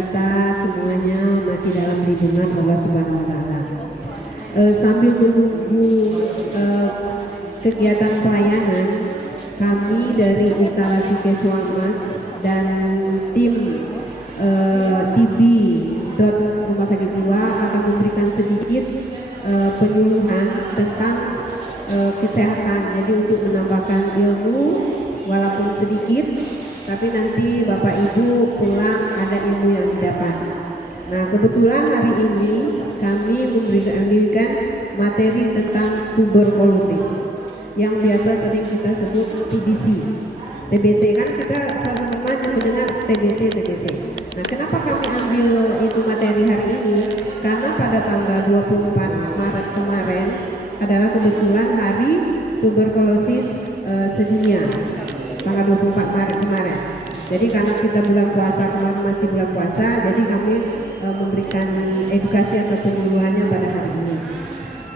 kita semuanya masih dalam lindungan Allah Subhanahu wa taala. Sambil menunggu kegiatan pelayanan, kami dari instalasi Keswanmas dan tim TB Rumah Sakit Jiwa akan memberikan sedikit penyuluhan tentang kesehatan. Jadi untuk menambahkan ilmu walaupun sedikit, tapi nanti Bapak Ibu pulang ada ilmu yang didapat. Nah, kebetulan hari ini kami memberikan materi tentang tuberkulosis yang biasa sering kita sebut TBC. TBC kan kita selalu mendengar TBC. Nah, kenapa kami ambil itu materi hari ini? Karena pada tanggal 24 Maret kemarin adalah kebetulan hari tuberkulosis sedunia. Tanggal 24 Maret kemarin. Jadi karena kita bulan puasa, kalau masih bulan puasa, jadi kami memberikan edukasi atau penyuluhannya pada hari ini.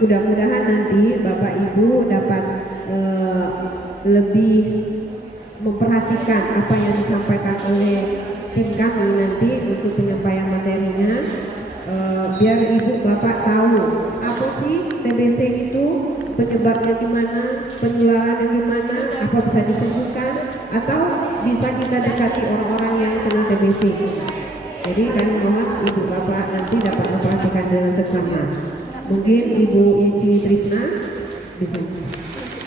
Mudah-mudahan nanti Bapak Ibu dapat lebih memperhatikan apa yang disampaikan oleh tim kami nanti untuk penyampaian materinya, biar Ibu Bapak tahu apa sih TBC itu, penyebabnya gimana, penularannya gimana, apa bisa disembuhkan, atau bisa kita dekati orang-orang yang kena TBC. Jadi kami mohon Ibu Bapak nanti dapat memperhatikan dengan seksama. Mungkin Ibu Ici Trisna bisa.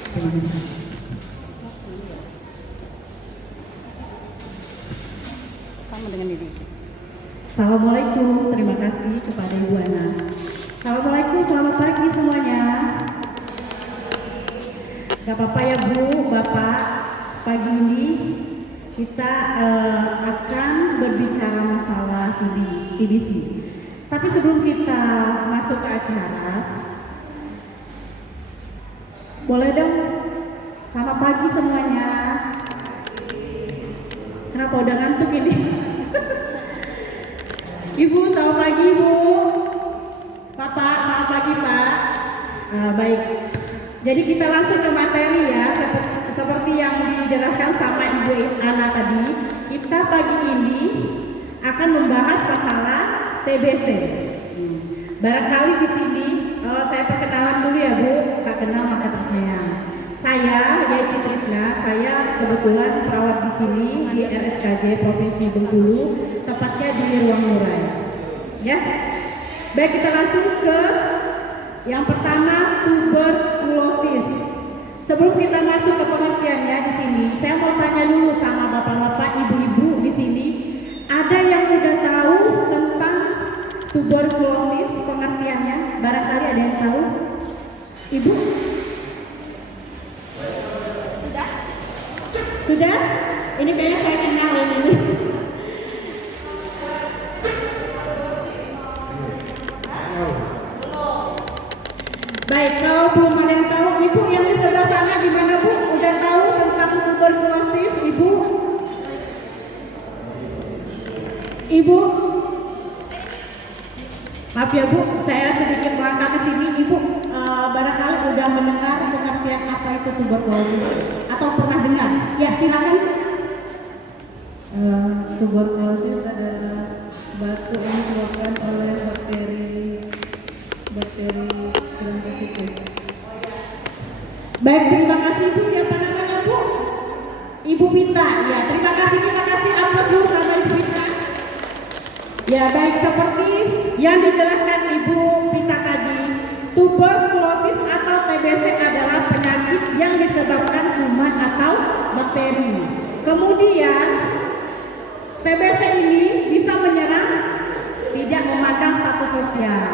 Terima kasih. Sama dengan ini. Assalamualaikum, terima kasih kepada Ibu Ana. Assalamualaikum, selamat pagi semuanya. Gak apa-apa ya Bu, Bapak, pagi ini kita akan berbicara masalah TBC. Tapi sebelum kita masuk ke acara, boleh dong selamat pagi semuanya. Kenapa udah ngantuk ini? Ibu, selamat pagi Ibu. Bapak, selamat pagi Pak. Baik, jadi kita langsung ke materi ya. Seperti yang dijelaskan sama Ibu Ana tadi, kita pagi ini akan membahas masalah TBC. Barangkali di sini saya perkenalan dulu ya Bu, tak kenal maka tak sayang. Saya Ici Trisna, saya kebetulan perawat di sini di RSKJ Provinsi Bengkulu, tepatnya di Ruang Murai. Ya, baik kita langsung ke yang pertama, tuberkulosis. Sebelum kita masuk ke pengertiannya di sini, saya mau tanya dulu sama bapak-bapak, ibu-ibu di sini, ada yang udah tahu tentang tuberkulosis pengertiannya? Barangkali ada yang tahu? Ibu? Sudah? Ini kayaknya saya kenal ini. Baik, kalau belum ada yang tahu, Ibu yang di sebelah sana gimana Bu? Udah tahu tentang tuberkulosis, Ibu? Ibu? Maaf ya Bu, saya sedikit melangkah ke sini. Ibu barangkali udah mendengar pengertian apa itu tuberkulosis atau pernah dengar? Ya silakan. Tuberkulosis adalah batuk yang disebabkan oleh bakteri gram positif. Baik, terima kasih Ibu. Siapa namanya Bu? Ibu Pita. Ya, terima kasih, kita kasih aplaus dulu sama Ibu Pita. Ya, baik, seperti yang dijelaskan Ibu Pita tadi, tuberkulosis atau TBC adalah penyakit yang disebabkan kuman atau bakteri. Kemudian TBC ini bisa menyerang tidak memandang status sosial.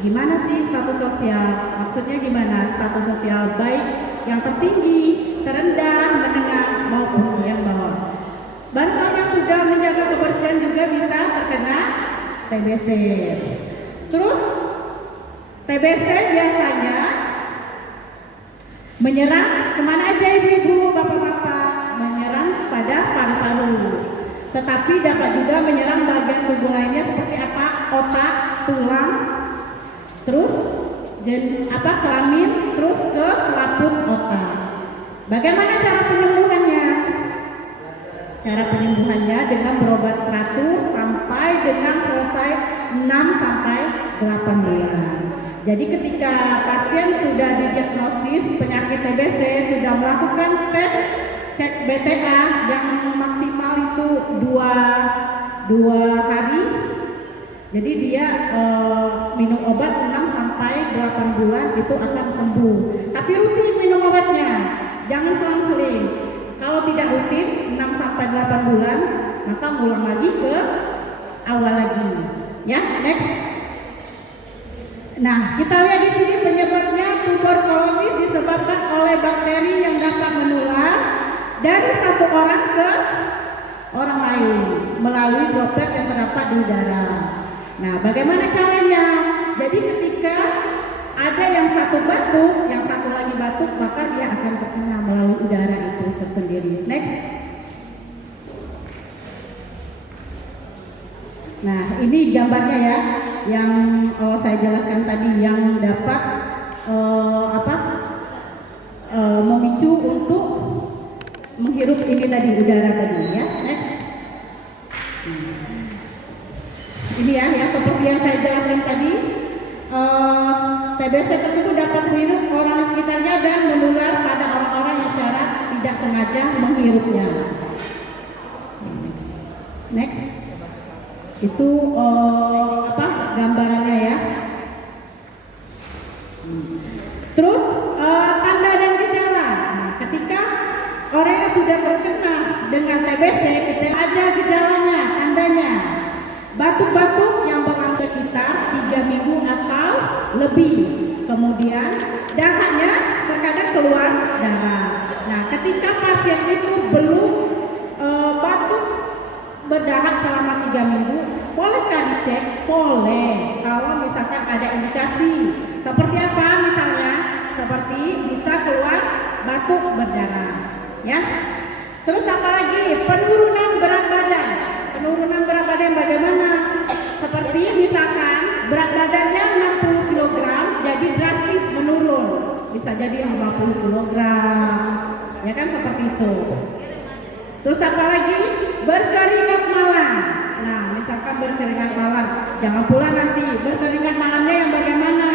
Gimana sih status sosial? Maksudnya gimana? Status sosial baik yang tertinggi, terendah, menengah maupun yang bawah. Barangkali yang sudah menjaga kebersihan juga bisa terkena TBC. Terus TBC biasanya menyerang kemana aja ibu-ibu, bapak-bapak? Menyerang pada paru-paru. Tetapi dapat juga menyerang bagian tubuh lainnya seperti apa? Otak, tulang, terus kelamin, terus ke selaput otak. Bagaimana cara penyembuhannya? Cara penyembuhannya dengan berobat teratur sampai dengan selesai 6 sampai 8 bulan. Jadi ketika pasien sudah didiagnosis penyakit TBC, sudah melakukan tes cek BTA yang maksimal itu 2 hari. Jadi dia minum obat 6 sampai 8 bulan itu akan sembuh. Tapi rutin minum obatnya, jangan selang-seling. Kalau tidak rutin 6 sampai 8 bulan, maka ngulang lagi ke awal lagi. Ya, next. Nah, kita lihat di sini penyebabnya tuberkulosis disebabkan oleh bakteri yang dapat menular dari satu orang ke orang lain melalui droplet yang terdapat di udara. Nah, bagaimana caranya? Jadi ketika ada yang satu batuk, yang satu lagi batuk, maka dia akan terkena melalui udara itu tersendiri. Next. Nah, ini gambarnya ya, yang saya jelaskan tadi, yang dapat memicu untuk menghirup ini tadi, udara tadi ya. Next. Ini ya, seperti yang saya jelaskan tadi, TBC tersebut dapat menghirup orang di sekitarnya dan menular pada orang-orang yang secara tidak sengaja menghirupnya. Next. Itu gambarannya ya. Terus tanda dan gejala. Nah, ketika orang yang sudah terkena dengan TBC, kita aja gejalanya, tandanya. Batuk-batuk yang berlangsung sekitar 3 minggu atau lebih. Kemudian dahaknya terkadang keluar darah. Nah, ketika pasien itu belum batuk berdahak selama 3 minggu, bolehkah dicek? Boleh. Kalau misalkan ada indikasi seperti apa, misalnya seperti bisa keluar batuk berdarah, ya. Terus apa lagi? Penurunan berat badan. Penurunan berat badan bagaimana? Seperti misalkan berat badannya 60 kg, jadi drastis menurun, bisa jadi 50 kg, ya kan, seperti itu. Terus apa lagi? Berkeringat malam. Nah, misalkan berkeringat malam, jangan pula nanti berkeringat malamnya yang bagaimana?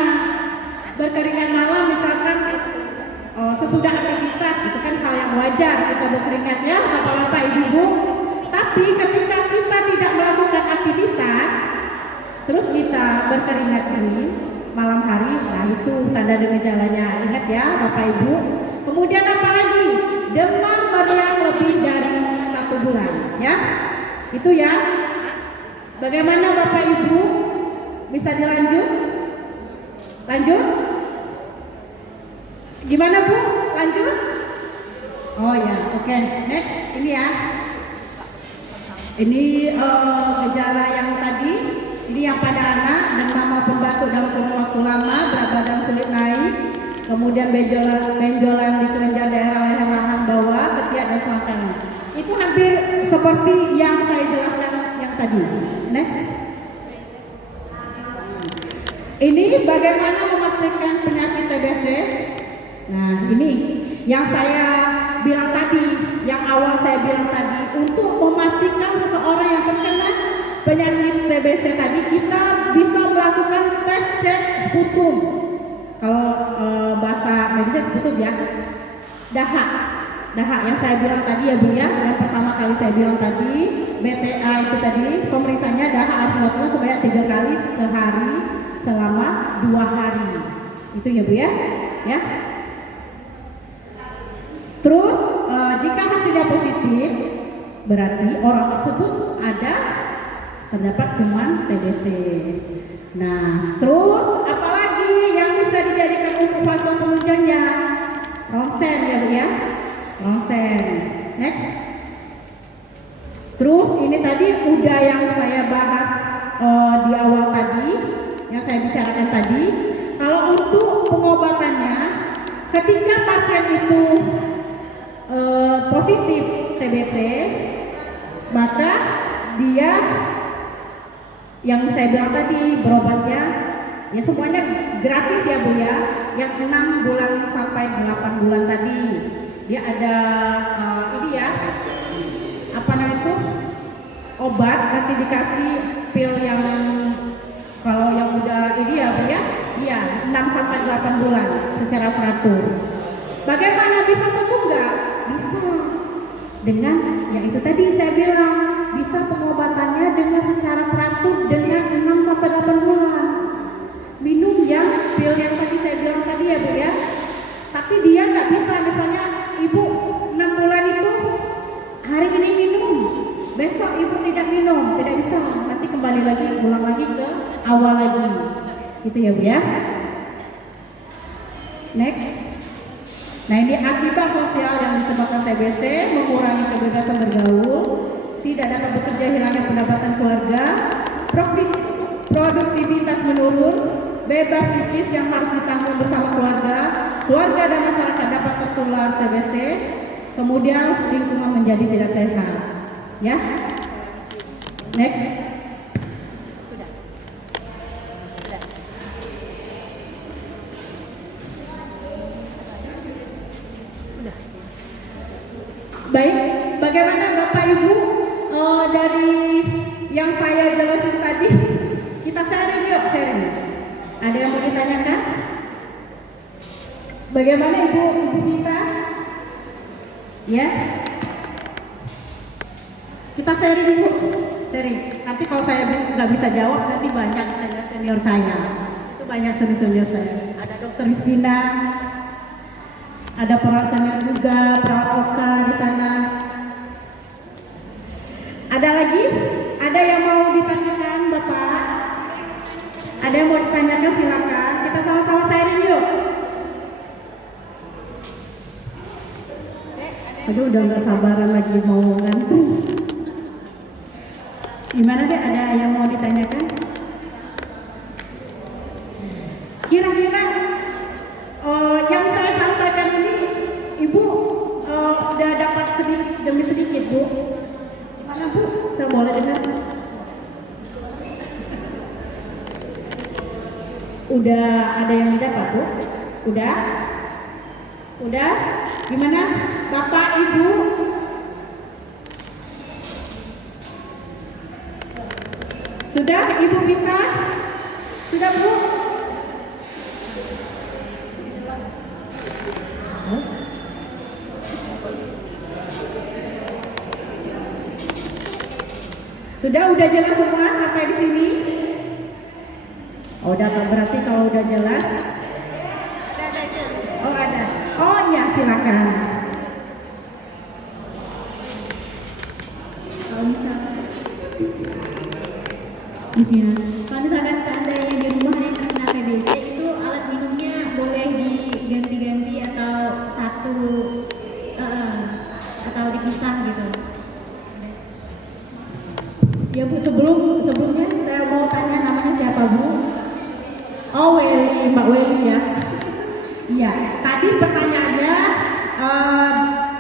Berkeringat malam misalkan sesudah aktivitas, itu kan hal yang wajar kita berkeringat ya, bapak-bapak, ibu-ibu. Tapi ketika kita tidak melakukan aktivitas, terus kita berkeringat ini malam hari, nah itu tanda dan gejalanya. Ingat ya, bapak ibu. Kemudian apa lagi? Demam meriang lebih dari 1 bulan, ya. Itu ya. Bagaimana bapak ibu? Bisa dilanjut? Lanjut? Gimana bu? Lanjut? Oh ya, oke. Next, ini ya. Ini gejala yang tadi. Ini yang pada anak, demam maupun batuk dalam kurun waktu lama, berat badan sulit naik, kemudian benjolan di kelenjar daerah leher, rahang bawah, ketiak dan selangkangan. Itu hampir seperti yang saya jelaskan yang tadi. Next. Ini bagaimana memastikan penyakit TBC? Nah, ini yang saya bilang tadi, yang awal saya bilang tadi, untuk memastikan seseorang yang terkena penyakit TBC tadi, kita bisa melakukan tes cek sputum. Kalau bahasa medisnya sputum ya, dahak yang saya bilang tadi ya bu ya, yang pertama kali saya bilang tadi, BTA itu tadi, pemeriksaannya dahak harus dilakukan sebanyak 3 kali sehari selama 2 hari. Itu ya bu ya, ya. Terus jika hasilnya positif, berarti orang tersebut terdapat kuman TBC. Nah, terus apalagi yang bisa dijadikan untuk faktor penunjangnya? Ronsen ya bu ya, ronsen. Next. Terus ini tadi udah yang saya bahas di awal tadi, yang saya bicarakan tadi. Kalau untuk pengobatannya, ketika pasien itu positif TBC, maka dia yang saya bilang tadi berobatnya ya semuanya gratis ya bu ya. Yang 6 bulan sampai 8 bulan tadi dia ada ini ya, apa namanya itu, obat, nanti dikasih pil yang kalau yang udah ini ya Bu ya, iya 6 sampai 8 bulan secara teratur. Bagaimana bisa sembuh nggak? Bisa. Dengan yang itu tadi saya bilang, bisa pengobatannya dengan secara teratur dengan 6 sampai 8 bulan. Minum yang pil yang tadi saya bilang tadi ya Bu ya. Tapi dia nggak bisa, misalnya Ibu 6 bulan itu hari ini minum, besok Ibu tidak minum, tidak bisa. Nanti kembali lagi, ulang lagi ke awal lagi. Gitu ya Bu ya. Next. Nah ini akibat sosial yang disebabkan TBC, mengurangi kebebasan bergaul, tidak dapat bekerja, hilangnya pendapatan keluarga, produktivitas menurun, bebas psikis yang harus ditanggung bersama keluarga dan masyarakat dapat tertular TBC, kemudian lingkungan menjadi tidak sehat. Ya, next. Baik, bagaimana Bapak Ibu dari yang saya jelasin tadi, kita sharing yuk, sharing. Ada yang mau ditanyakan? Bagaimana Ibu kita? Ya, kita sharing dulu, sharing. Nanti kalau saya nggak bisa jawab, nanti banyak senior saya. Itu banyak senior saya. Ada Dokter Rizkina, ada perawat senior juga, perawat Oka di sana. Ada lagi? Ada yang mau ditanyakan Bapak? Ada yang mau ditanyakan silakan. Kita sama-sama sharing yuk. Aduh udah nggak sabaran lagi mau ngantri. Gimana deh? Ada yang mau ditanyakan? Kira-kira yang saya sampaikan ini Ibu udah dapat sedikit demi sedikit Bu. Mana Bu? Saya boleh dengar? Udah ada yang didapat Bu? Udah? Udah? Gimana Bapak Ibu? Sudah Ibu Pita? Sudah Bu? Udah jelas semua sampai di sini? Oh, udah berarti kalau udah jelas. Oh ada. Oh iya silakan. Kalau misalkan seandainya di rumah yang terkena TBC itu alat minumnya boleh diganti-ganti atau satu atau dipisah gitu. Ya Bu, sebelumnya saya mau tanya namanya siapa Bu? Oh Weli, Mbak Weli ya. Iya, tadi pertanyaannya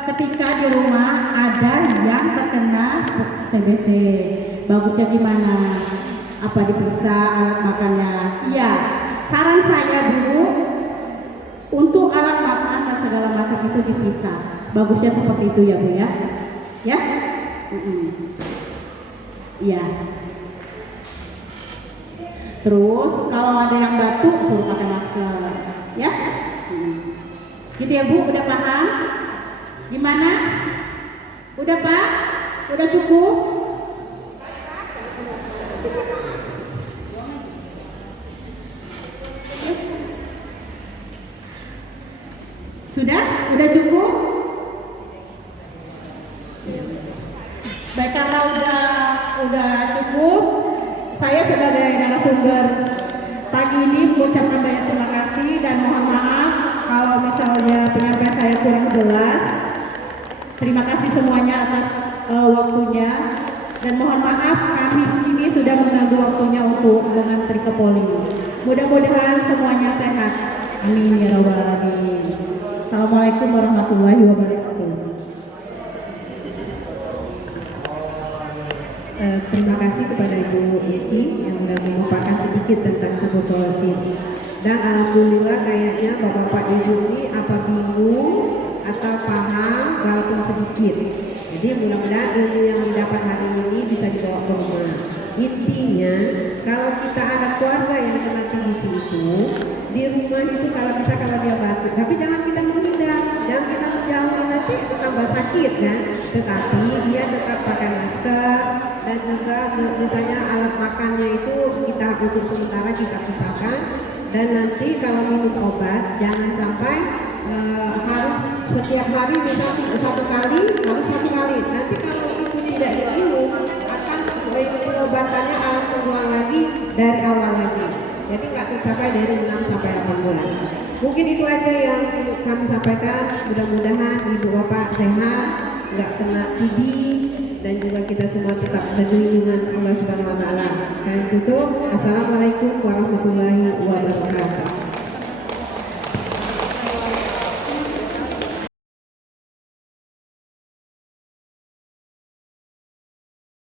ketika di rumah ada yang terkena TBC, bagusnya gimana? Apa diperiksa alat makannya? Iya, saran saya Bu, untuk alat makan dan segala macam itu dipisah. Bagusnya seperti itu ya Bu ya. Ya? Iya. Terus kalau ada yang batuk suruh pakai masker, ya? Gitu ya Bu, udah paham? Gimana? Udah Pak? Udah cukup? Sudah? Udah cukup? Baik, karena udah cukup, saya sebagai narasumber pagi ini mengucapkan banyak terima kasih dan mohon maaf kalau misalnya penyampaian saya kurang jelas. Terima kasih semuanya atas waktunya dan mohon maaf kami di sini sudah mengganggu waktunya untuk mengantri ke poli. Mudah-mudahan semuanya sehat. Amin ya rabbal alamin. Assalamualaikum warahmatullahi wabarakatuh. Terima kasih kepada Ibu Yeci yang sudah memaparkan sedikit tentang tuberkulosis. Dan alhamdulillah kayaknya bapak-bapak Ibu ini apa bingung atau paham walaupun sedikit. Jadi mudah-mudahan ilmu yang didapat hari ini bisa dibawa ke rumah. Intinya kalau kita ada keluarga yang kena TBC itu di rumah itu kalau bisa kalau dia batuk, tapi jangan kita menghindar, jangan kita menjauhi, nanti tambah sakit kan. Tetapi dia tetap pakai masker dan juga misalnya alat makannya itu kita untuk sementara kita pisahkan, dan nanti kalau minum obat jangan sampai harus setiap hari misalnya satu kali, harus satu kali. Nanti kalau itu tidak diminum akan pengobatannya akan berulang lagi dari awal lagi. Jadi nggak tercapai dari 6 sampai 8 bulan. Mungkin itu aja yang kami sampaikan. Mudah-mudahan ibu bapak sehat, nggak kena TB, dan juga kita semua tetap ada lindungan Allah Subhanahu Wa Taala. Dan tutup. Assalamualaikum warahmatullahi wabarakatuh.